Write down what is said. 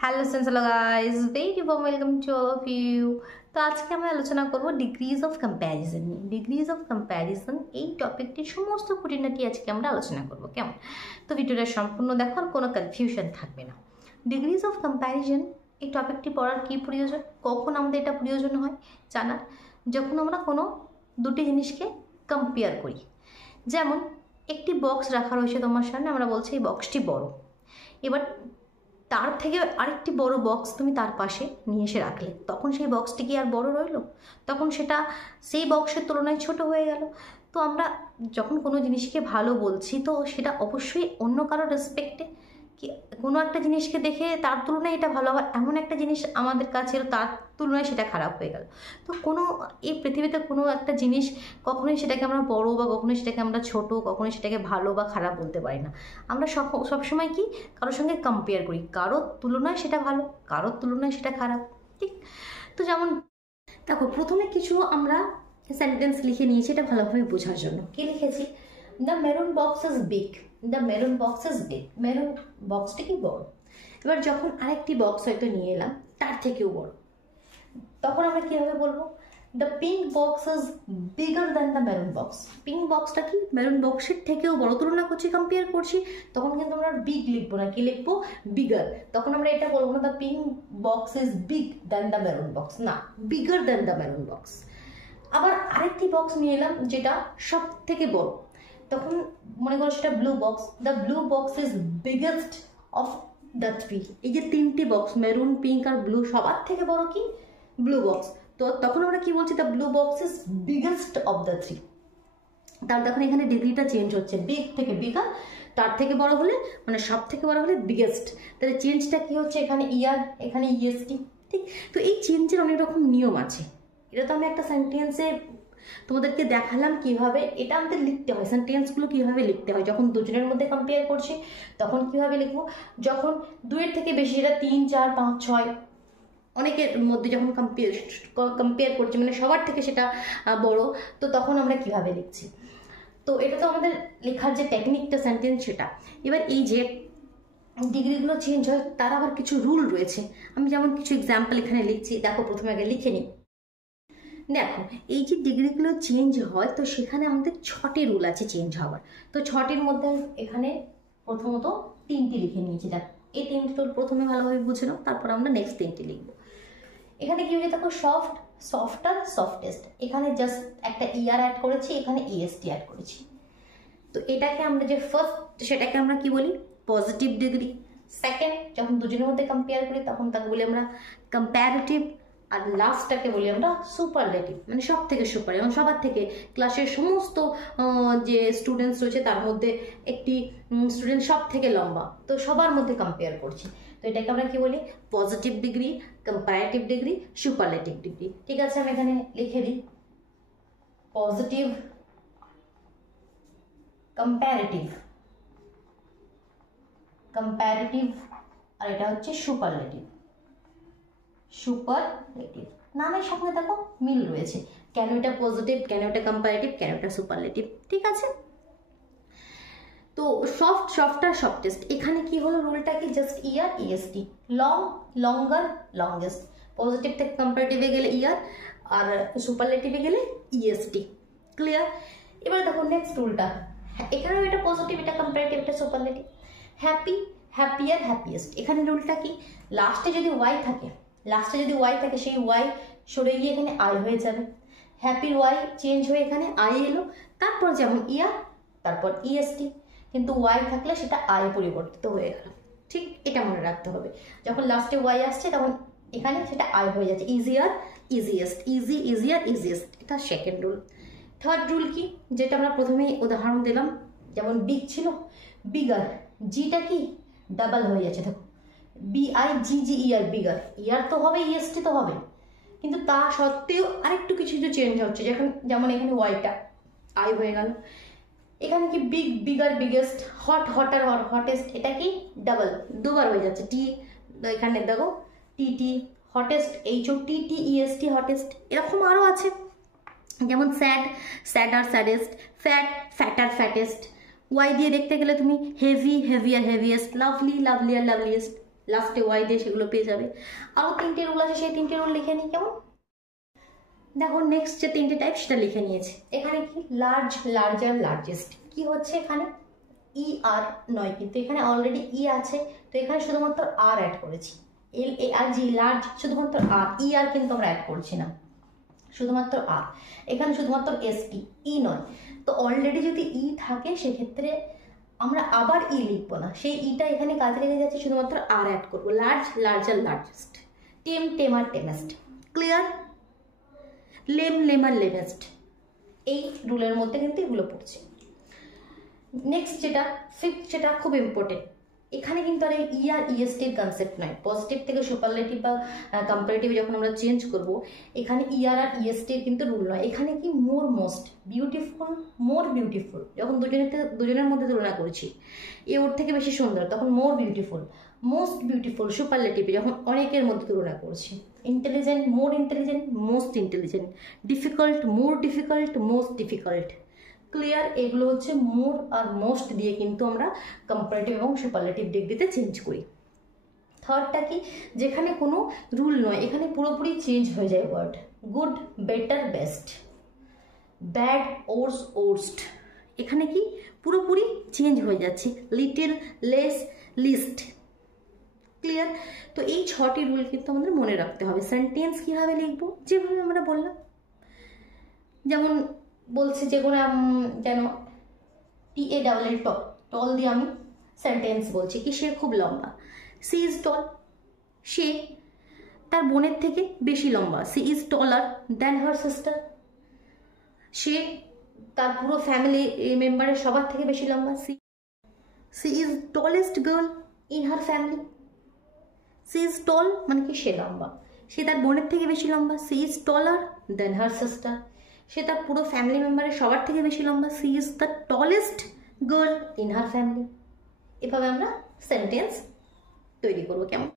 Hello hello guys, very warm welcome to all of you. তো আজকে আমরা আলোচনা করব ডিগ্রিজ অফ কম্প্যারিজন নিয়ে। ডিগ্রিজ অফ কম্প্যারিজন এই টপিকটির সমস্ত খুঁটিনাটি আজকে আমরা আলোচনা করব, কেমন? তো ভিডিওটা সম্পূর্ণ দেখো, আর কোনো কনফিউশন থাকবে না। ডিগ্রিজ অফ কম্প্যারিজন এই টপিকটি পড়ার কী প্রয়োজন, কখন আমাদের এটা প্রয়োজন হয় জানার? যখন আমরা কোনো দুটি জিনিসকে কম্পেয়ার করি। যেমন একটি বক্স রাখা রয়েছে তোমার সামনে, আমরা বলছি এই বক্সটি বড়, এবার তার থেকে আরেকটি বড় বক্স তুমি তার পাশে নিয়ে এসে রাখলে, তখন সেই বক্সটি কি আর বড় রইল? তখন সেটা সেই বক্সের তুলনায় ছোট হয়ে গেল। তো আমরা যখন কোনো জিনিসকে ভালো বলছি, তো সেটা অবশ্যই অন্য কারোর রেসপেক্টে, কি কোনো একটা জিনিসকে দেখে তার তুলনায় এটা ভালো হবে, এমন একটা জিনিস আমাদের কাছে তার তুলনায় সেটা খারাপ হয়ে গেল। তো কোনো এই পৃথিবীতে কোনো একটা জিনিস কখনোই সেটাকে আমরা বড় বা কখনোই সেটাকে আমরা ছোট, কখনোই সেটাকে ভালো বা খারাপ বলতে পারি না। আমরা সবসময় কি কারোর সঙ্গে কম্পেয়ার করি, কারোর তুলনায় সেটা ভালো, কারোর তুলনায় সেটা খারাপ, ঠিক? তো যেমন দেখো, প্রথমে কিছু আমরা সেন্টেন্স লিখে নিয়েছি এটা ভালোভাবে বোঝার জন্য। কি লিখেছি? The maroon box is big, the maroon box is big, maroon বক্সটা কি বড়। এবার যখন আরেকটি বক্স হয়তো নিয়ে এলাম তার থেকেও বড়, তখন আমরা কীভাবে বলবো? The pink box is bigger than the maroon box. Pink বক্সটা কি মেরুন বক্সের থেকেও বড়, তুলনা করছি, কম্পেয়ার করছি, তখন কিন্তু আমরা বিগ লিখবো না, কি লিখবো? বিগার। তখন আমরা এটা বলবো না the pink box is big than the maroon box, না, bigger than the maroon box. আবার আরেকটি বক্স নিয়ে এলাম যেটা সব থেকে বড়, তখন মনে করো সেটা blue box, the blue box is biggest of the three. এই যে তিনটি বক্স, মেরুন, পিঙ্ক আর ব্লু, সবার থেকে বড় কি? Blue box. তো তখন আমরা কি বলছি? The blue box is biggest of the three. তার তখন এখানে ডিগ্রিটা চেঞ্জ হচ্ছে, বিগ থেকে বিগার, তার থেকে বড় হলে মানে সব থেকে বড় হলে বিগেস্ট। তাহলে চেঞ্জটা কি হচ্ছে? এখানে ইয়ার, এখানে ইএসটি, ঠিক? তো এই চেঞ্জের অনেক রকম নিয়ম আছে। এটা তো আমি একটা সেন্টেন্সে তোমাদেরকে দেখালাম কিভাবে এটা আমাদের লিখতে হয়, সেন্টেন্সগুলো কিভাবে লিখতে হয়। যখন দুজনের মধ্যে কম্পেয়ার করছি তখন কিভাবে লিখবো, যখন দুইয়ের থেকে বেশি, যেটা 3, 4, 5, 6 অনেকের মধ্যে যখন কম্পেয়ার করছি, মানে সবার থেকে সেটা বড়, তো তখন আমরা কিভাবে লিখছি। তো এটা তো আমাদের লেখার যে টেকনিকটা সেন্টেন্স সেটা। এবার এই যে ডিগ্রিগুলো চেঞ্জ হয় তার আবার কিছু রুল রয়েছে। আমি যেমন কিছু এক্সাম্পল এখানে লিখছি, দেখো প্রথমে আগে লিখে নিই। দেখো, এই যে ডিগ্রিগুলো চেঞ্জ হয়, তো সেখানে আমাদের 6টি রুল আছে চেঞ্জ হওয়ার। তো 6টির মধ্যে এখানে প্রথমত 3টি লিখে নিয়েছি। দেখো, এই 3টি রুল প্রথমে ভালোভাবে বুঝে নাও, তারপর আমরা নেক্সট 3টি লিখবো। এখানে কি হয়েছে দেখো, সফট, সফটার, সফটেস্ট। এখানে জাস্ট একটা ইয়ার অ্যাড করেছি, এখানে ইএসটি অ্যাড করেছি। তো এটাকে আমরা যে ফার্স্ট, সেটাকে আমরা কি বলি? Positive degree. সেকেন্ড, যখন দুজনের মধ্যে কম্পেয়ার করি তখন তাকে বলি আমরা কম্প্যারেটিভ। আর লাস্টটাকে বলি আমরা সুপারলেটিভ, মানে সব থেকে সুপার, এবং সবার থেকে ক্লাসের সমস্ত যে স্টুডেন্টস রয়েছে তার মধ্যে একটি স্টুডেন্ট সব থেকে লম্বা, তো সবার মধ্যে কম্পেয়ার করছি। তো এটাকে আমরা কি বলি? Positive degree, comparative degree, superlative degree. ঠিক আছে, আমি এখানে লিখে দিই পজিটিভ, কম্প্যারেটিভ, কম্প্যারেটিভ, আর এটা হচ্ছে সুপারলেটিভ। সুপারলেটিভ নামের সঙ্গে দেখো মিল রয়েছে, কেন এটা পজিটিভ, কেন এটা কম্প্যারেটিভ, কেন এটা সুপারলেটিভ, ঠিক আছে? তো সফট, সফটার, সফটেস্ট, এখানে কি হলো রুলটা? কি জাস্ট ইয়ার, ইএসটি। লং, লঙ্গার, লংগেস্ট। পজিটিভ থেকে কম্পারেটিভে গেলে ইয়ার, আর সুপারলেটিভে গেলে ইএসটি। ক্লিয়ার? এবার দেখো নেক্সট রুলটা, এখানেও এটা পজিটিভ, এটা কম্পারেটিভ, এটা সুপারলেটিভ। Happy, happier, happiest. এখানে রুলটা কি? লাস্টে যদি ওয়াই থাকে, লাস্টে যদি ওয়াই থাকে, সেই ওয়াই সরে গিয়ে এখানে আই হয়ে যাবে। হ্যাপির ওয়াই চেঞ্জ হয়ে এখানে আই এলো, তারপর যেমন ইয়ার, তারপর ইএসটি, কিন্তু ওয়াই থাকলে সেটা আই পরিবর্তিত হয়ে গেল, ঠিক? এটা মনে রাখতে হবে। যখন লাস্টে ওয়াই আসছে তখন এখানে সেটা আই হয়ে যাচ্ছে। Easier, easiest, easy, easier, easiest, এটা সেকেন্ড রুল। থার্ড রুল কি? যেটা আমরা প্রথমেই উদাহরণ দিলাম, যেমন বিগ ছিল, বিগার, জিটা কি ডাবল হয়ে যাচ্ছে, দেখো BIGGER, বিগার। ইয়ার তো হবে, ইএসটি তো হবে, কিন্তু তা সত্ত্বেও আরেকটু কিছু কিছু চেঞ্জ হচ্ছে, যেমন এখানে ওয়াইটা আই হয়ে গেল। এখানে কি big, bigger, biggest, hot, hotter, hottest, এটা কি ডাবল, দুবার হয়ে যাচ্ছে। টি, এখানে দেখো টিটি, হটেস্ট, HOTTEST, হটেস্ট। এরকম আরও আছে, যেমন sad, sadder, saddest, fat, fatter, fattest. Y দিয়ে দেখতে গেলে তুমি heavy, heavier, heaviest, lovely, lovelier, loveliest. লাস্টে ওয়াই দিয়ে সেগুলো পেয়ে যাবে। আরও 3টে রুল আছে, সেই 3টে রুল লিখে নিই কেমন। দেখো নেক্সট যে 3টে টাইপ সেটা লিখে নিয়েছে। এখানে কি লার্জ, লার্জার, লার্জেস্ট কি হচ্ছে এখানে ই আর নয়, কিন্তু এখানে অলরেডি ই আছে, তো এখানে শুধুমাত্র আর অ্যাড করেছি। এল এ আর জি লার্জ শুধুমাত্র আর, ই আর কিন্তু আমরা অ্যাড করছি না, শুধুমাত্র আর। এখানে শুধুমাত্র এস টি, ই নয়। তো অলরেডি যদি ই থাকে সেক্ষেত্রে আমরা আবার ই লিখবো না, সেই ইটা এখানে কাজে লেগে যাচ্ছে, শুধুমাত্র আর অ্যাড করবো। লার্জ, লার্জার, লার্জেস্ট, টেম, টেমার, টেমেস্ট। ক্লিয়ার? লেম, লেমার, লেমেস্ট। এই রুলের মধ্যে কিন্তু এগুলো পড়ছে। নেক্সট যেটা ফিফথ, যেটা খুব ইম্পর্টেন্ট, এখানে কিন্তু আর ই আর ইএসটির কনসেপ্ট নয়। পজিটিভ থেকে সুপারলেটিভ বা কম্পারেটিভ যখন আমরা চেঞ্জ করব, এখানে ই আর ইএসটির কিন্তু রুল নয়। এখানে কি মোর, মোস্ট, বিউটিফুল, মোর বিউটিফুল যখন দুজনের মধ্যে তুলনা করছি, এ ওর থেকে বেশি সুন্দর, তখন more beautiful. Most beautiful superlative যখন অনেকের মধ্যে তুলনা করছি। Intelligent, more intelligent, most intelligent. Difficult, more difficult, most difficult. Clear? এগুলো হচ্ছে মোর আর মোস্ট দিয়ে কিন্তু আমরা কম্পারেটিভ এবং সুপারলেটিভ ডিগ্রিতে চেঞ্জ করি। থার্ডটা কি, যেখানে কোনো রুল নয়, এখানে পুরোপুরি চেঞ্জ হয়ে যায় word. Good, better, best. Bad, worse, worst. এখানে কি পুরোপুরি চেঞ্জ হয়ে যাচ্ছে। Little, less, least. ক্লিয়ার? তো এই 6টি রুল কিন্তু আমাদের মনে রাখতে হবে। সেন্টেন্স কীভাবে লিখবো, যেভাবে আমরা বললাম, যেমন বলছে যে কোনো যেন TALL টল, টল দিয়ে আমি সেন্টেন্স বলছি কি সে খুব লম্বা। সি ইজ টল, সে তার বোনের থেকে বেশি লম্বা। She is taller than her sister, সে তার পুরো ফ্যামিলি মেম্বারের সবার থেকে বেশি লম্বা। She is tallest girl in her family. She is tall মানে কি সে লম্বা, সে তার বোনের থেকে বেশি লম্বা। She is taller than her sister, সে তার পুরো ফ্যামিলি মেম্বারের সবার থেকে বেশি লম্বা। She is the tallest girl in her family. এভাবে আমরা সেন্টেন্স তৈরি করবো। কেমন?